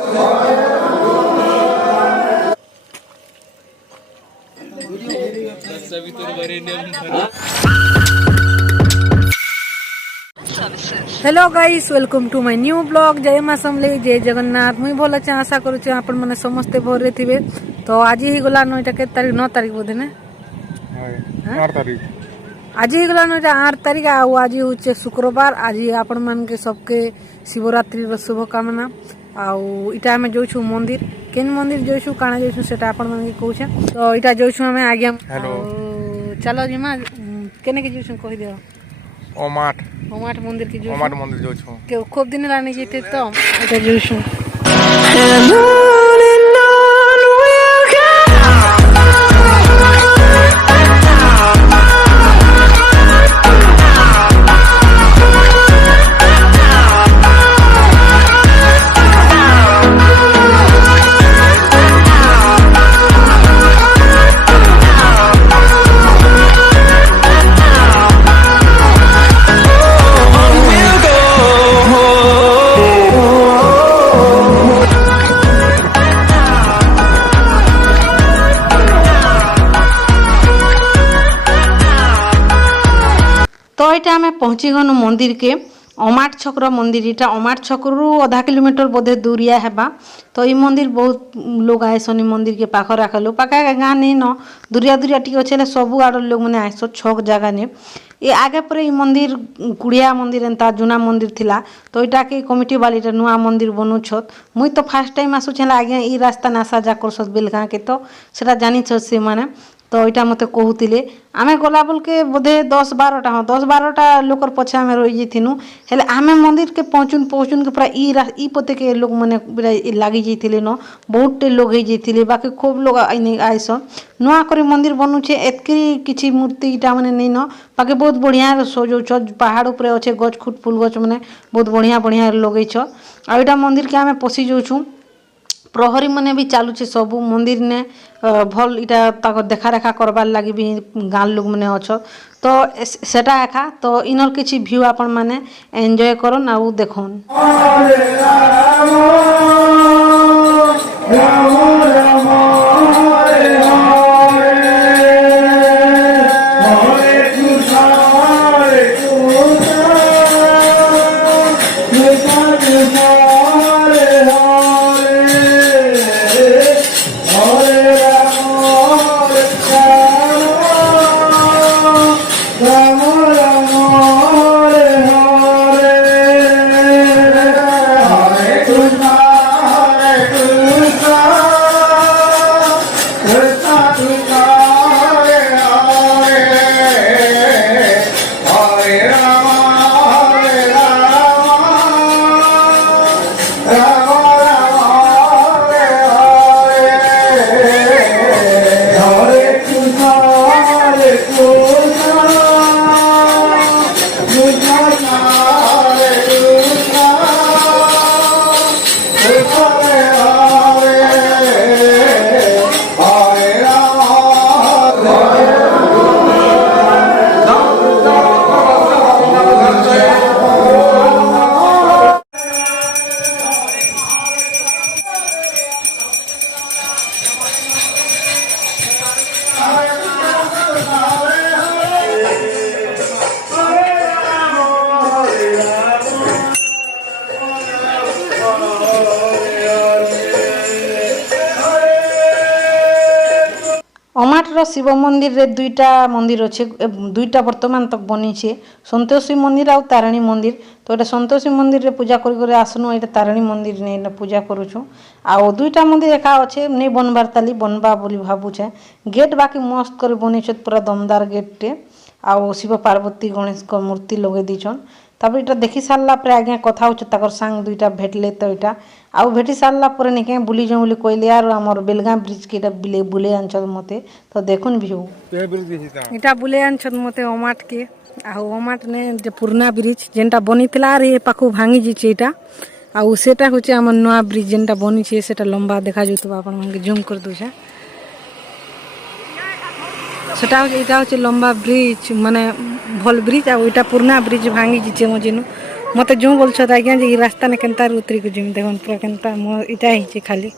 Hello guys, welcome to my new blog. जय मां समले, जय जगन्नाथ। मुई भल अच्छे, आशा करुचे आपण माने समस्ते भरे थिबे। तो आज ही गला नयटा के तारीख 9 तारीख बोधे ने 8 तारीख। आज ही गला नयटा 8 तारीख आज होचे शुक्रवार। आज आपण मान के सबके शिवरात्रि रो शुभकामना। आउ इटा हमें जोछु मंदिर, केन मंदिर जोछु काना जोछु सेटा आपण मान के कहूछे। तो इटा जोछु हमें आगे चलो जिमा केने के जोछु कहि दियो। ओमाट मंदिर की जो ओमाट मंदिर जो छो के खूब दिन लाने जेते तो এটা जोशु तो यहाँ आम पहुँची गनु मंदिर के अमाट छक्र मंदिर। इटा अमाट छक्र आधा किलोमीटर बोधे दूरिया है। तो ये मंदिर बहुत लोग आएसन मंदिर के पाख रखल पाखा गाँ नहीं न दूरिया दूरिया टी अच्छे सबू आड़ लोग मैंने आएस छक जगह ने ये आगे पर ये मंदिर गुड़िया मंदिर एंता जुना मंदिर थिला। तो यहाँ के कमिटी वाली नुआ मंदिर बनुछत। मुई तो फास्ट टाइम आसुचे आगे ये रास्ता नासा जा कर बेलगाँ के तो सेटा जानी से माने। तो यहाँ मत कहते आम गला बोल के बोधे 10-12टा हाँ 10-12टा लोकर पछे आम रही जाइनु। हेले आम मंदिर के पहुँचुन के पूरा ई पते के लोग मैंने लगी जाइए न बहुत लोग हो जाइए। बाकी खूब लोग आइस नुआ कर मंदिर बनुचे एतकी किसी मूर्ति इटा मैंने नहीं न बाकी बहुत बढ़िया सजौछ। पहाड़ उपर अच्छे गछ खुट फूल गछ मैंने बहुत बढ़िया बढ़िया लगेछ। आईटा मंदिर के आम पशि जाऊँ प्रहरी मैंने भी चलुचे सबू मंदिर ने भल इटा देखा रेखा करबार लगी भी गाँ लोग मैंने अच्छ। तो सेटा एका तो इनर किसी व्यू आपण मैंने एंजॉय करन आउ देखन। अमाटर शिव मंदिर रे दुईटा मंदिर अच्छे दुईटा वर्तमान तक बनी छे संतोषी मंदिर आउ तारिणी मंदिर। तो ये संतोषी मंदिर रे पूजा कर आसनु ये तारिणी मंदिर ने पूजा करुछु। आउ दुईटा मंदिर एका अच्छे नहीं बनबार ताली बनबा बोली भावुछे। गेट बाकी मस्त कर बनी पूरा दमदार गेट टे आउ शिव पार्वती गणेश को मूर्ति लगे दीछन। तब इटा देखी सारा आज्ञा कथा हो सांग दुईटा भेटले। तो यहाँ आउ भेटी सारा निके बुली जाऊँ बोली कहले यार आमर बेलगाँ ब्रिज के बुले आनछत मते। तो देखुन व्यू इटा बुले आनछत मते अमाट के आउ अमाट ने जे पुराना ब्रिज जेनटा बनी थिला रे पाखु भांगी जिचे इटा आउ सेटा होचे आमर नवा ब्रिज जेनटा बनी छे सेटा लंबा देखा जतो आपन मन के जूम कर दोछे। सेटा इटा होचे लंबा ब्रिज माने भल ब्रिज आउ इटा पुराना ब्रिज भांगी जिचे मजेनु। मत जो बोल आज्ञा जे रास्ता ने केनता उतरी को जिमी देखन पूरा केनता मो इटा ही खाली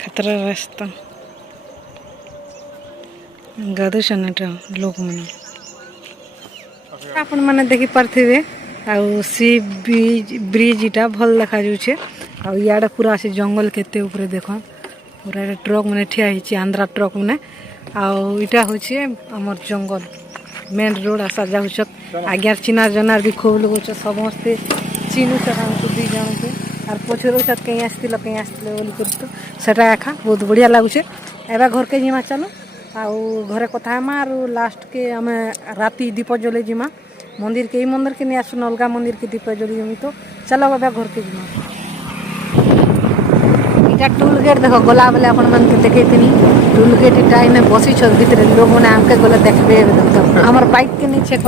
खतरा रास्ता गाधुसन लोक मैंने आपण मैंने देखी पार्थिवे आउ सी ब्रिज इटा भल देखा जाउछे आउ याडा पूरा से जंगल केते ऊपर देखो पूरा ट्रक मैंने ठिया हिची आंध्रा ट्रक मैंने आउ इटा होछे हमर जंगल मेन रोड आसा जाउछ आज्ञा चिनार जनार भी खूब लोग समस्ते चिन्हु हमको दी जन के आर पछरो साथ कहीं आसतिल बोली कर तो सेटा एखा बहुत बढ़िया लगुचे एबा घर के जिमा चलो आउ घरे कथा हमा आर लास्ट के हमें राती दीप जले जिमा मंदिर के मंदिर के नहीं आसुन अलगा मंदिर के दीप जले जमी तो चलो बाबा घर के जिमा इटा टोल गेट देखो गला बेले अपन मन के देखे थी टोल गेट इटा इने बसी छ भीतर लोग माने हमके गला देखबे हमर बाइक के नहीं छेक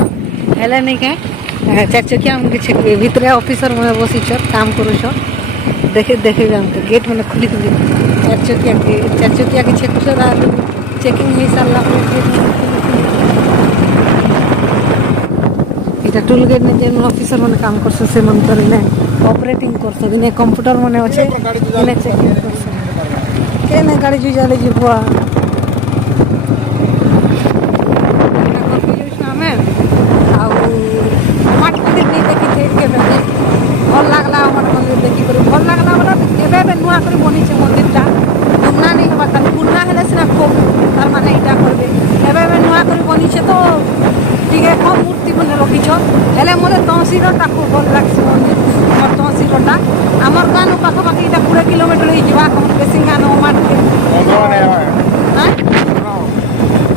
हेले नहीं के चार चकिया हमके छेक भीतर ऑफिसर में बसी छ काम करू छ देखे देखे हमके गेट में खुली खुली चार चकिया के छेक छ चेकिंग नहीं साला इटा टोल गेट में जेन ऑफिसर माने काम करछ से मन करले ऑपरेटिंग करछ ने कंप्यूटर माने अछि ने चेकिंग करछ केने गाड़ी ju जाले जीवा हमें आउ मठ मंदिर नहीं देखी थे के भल लागला मठ मंदिर देखी कर भल लागला बड़ा एबे बे नुआ कर बनी छे मंदिर ता पुन्ना नहीं होबा खाली पुन्ना हेले सिना खूब तार माने इटा करबे एबे बे नुआ कर बनी छे तो ठीक है कम मूर्ति बने रखी छ हेले मोले तहसील ता खूब भल लागछ मंदिर हमर तहसील ता हमर गान पाखा पाखी इटा 20 किलोमीटर ही जीवा हम बेसी गान माट के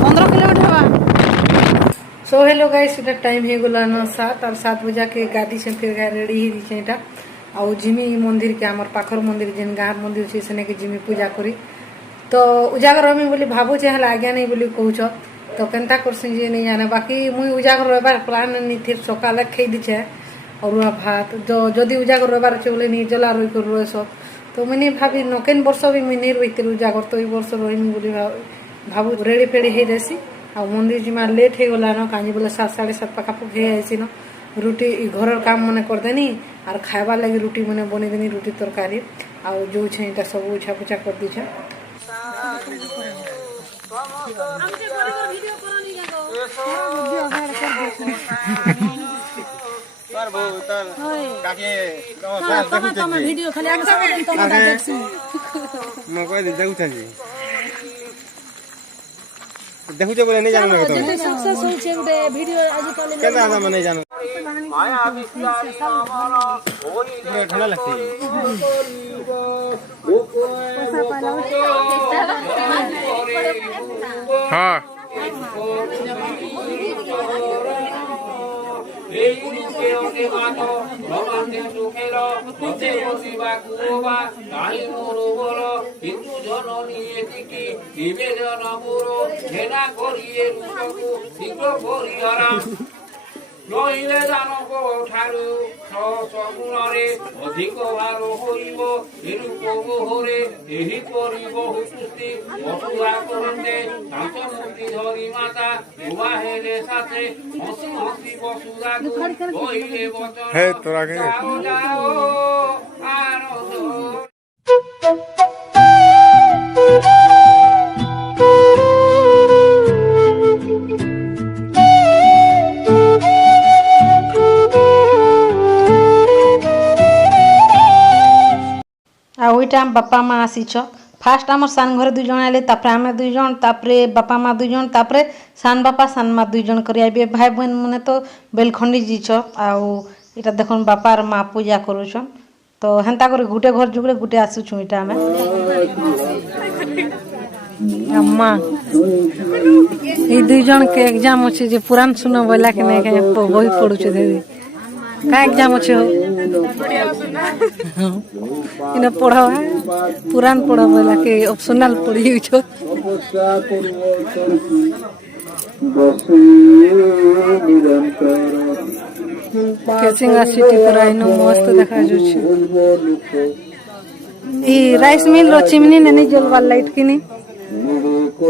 15 किलोमीटर हवा सो हेलो गाइस इटा टाइम हे गला न 7 और 7 बजा के गाड़ी से फिर रेडी ही दिछे इटा आउ जिमी मंदिर के हमर पाखर मंदिर जेन गार मंदिर छै सने के जिमी पूजा करी तो उजागर हमी बोली भाबो जे हला आज्ञा नहीं बोली कहू छ तो केनता करसिन जे नहीं जाने बाकी मुई उजागर रहबार प्लान नहीं थे सकाले खई दिछे और भात जो जदी उजागर रहबार छै बोले नहीं जला रोई कर रोय सब तो मने भाबी नकेन वर्ष भी मुई नहीं रहिते उजागर तो ई वर्ष रहिम बोली भाबू रेडी फेडी हे देसी आ मंदिर जिमा लेट हे गला न कानी बोले 7 7:30 पका पक हे आइसी न रुटी घर काम मने कर देनी और खाइबा लगी रुटी मने बने देनी रुटी तरकारी आ जो छै इटा सब उछा पुछा कर दी छै वीडियो खाली देखु जे बोले नहीं जानो तो सक्सेस होय छै उडे वीडियो आज कल केना आदा नहीं जानो माया विस्तार हमारा होई रे ठंडा लगती हाँ নইলে জানক ঠারু সগুণরে অধিক ভার হইব এরূপ মোহরে এই করি বহু সুস্থি মথুরা করন্দে কাঞ্চমূর্তি ধরি মাতা বিবাহের সাথে হসি হসি বসুরা বইলে বচন হে তোরা কে যাও যাও আনন্দ ओइटा बापा माँ आसीछ फास्ट आम सान घर 2 जन आले तापरे आमे 2 जन तापरे बापा माँ 2 जन तापरे सान बापा सान माँ 2 जन करी आइबे भाई बहन मने तो बेलखंडी जी छ आउ इटा देखन बापा और माँ पूजा करूछ तो हेंता करे गुटे घर जुगरे गुटे आसु छु इटा हमें अम्मा ई 2 जन के एग्जाम अछि जे पुरान सुनो बोला के नहीं के बही पढु छ दे का एग्जाम अछि हो इन पढ़ा है पुरान पढ़ा बोला के ऑप्शनल पढ़ी छ केसिंगा सिटी पर आइनो मस्त देखा जो छ ई राइस मिल रो चिमनी ने नहीं जलवा लाइट किनी को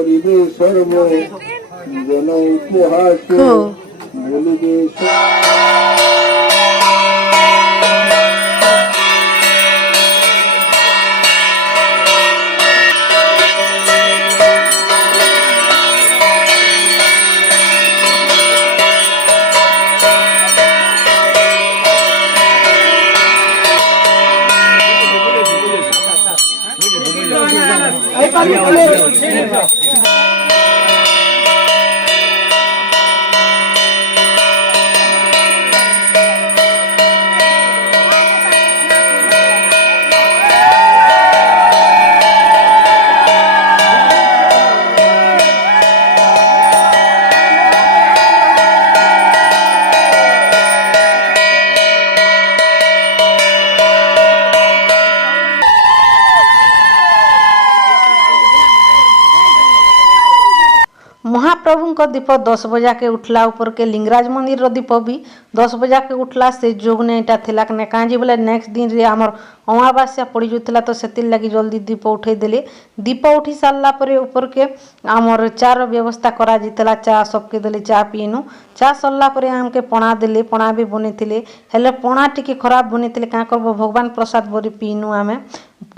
महाप्रभु दीप 10 बजा के उठला ऊपर के लिंगराज मंदिर दीप भी 10 बजा के उठला से जोग ने इटा थिला ने कांजी बोले नेक्स्ट दिन रे हमर अमावास्या पड़ी जुतला तो सेतिल लगी जल्दी दीप उठे देले दीप उठी सारला परे ऊपर के हमर चार व्यवस्था करा जितला चा सबके देले चा पीनु चा सरला परे हमके पणा देले पणा भी बनेथिले हेले पणा टिके खराब बनेथिले का करबो भगवान प्रसाद बरी पीनु आमे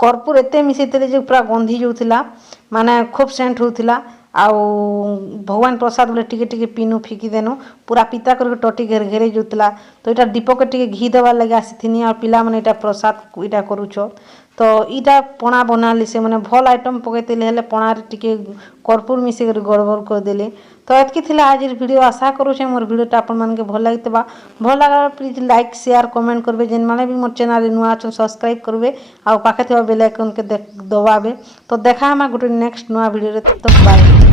कर्पूर एते मिसेथिले जे पूरा गंधी जोथिला माने खूब सेंट होथिला आउ भगवान प्रसाद बोले टिके टिके पीनु फिकी देनु पूरा पिता करके टटी घेर घेरे जोतला तो इटा दीप के टिके घी देवा लगे आसीथिनी और पिला माने इटा प्रसाद इटा करूछ तो इटा पणा बनाली से माने भल आइटम पकेतेले हेले पणा रे टिके कर्पूर मिसे कर गड़बड़ कर देले तो एतकी थिला आज वीडियो आशा करूछे मोर वीडियोटा आपन मन के भल लागितबा भल लागला प्लीज लाइक शेयर कमेंट करबे जेन माने भी मोर चैनल रे नुआ अछन सब्सक्राइब करबे आ पाखे थिबा बेल आइकन के दबाबे तो देखा हम गुटे नेक्स्ट नुआ वीडियो रे तो बाय।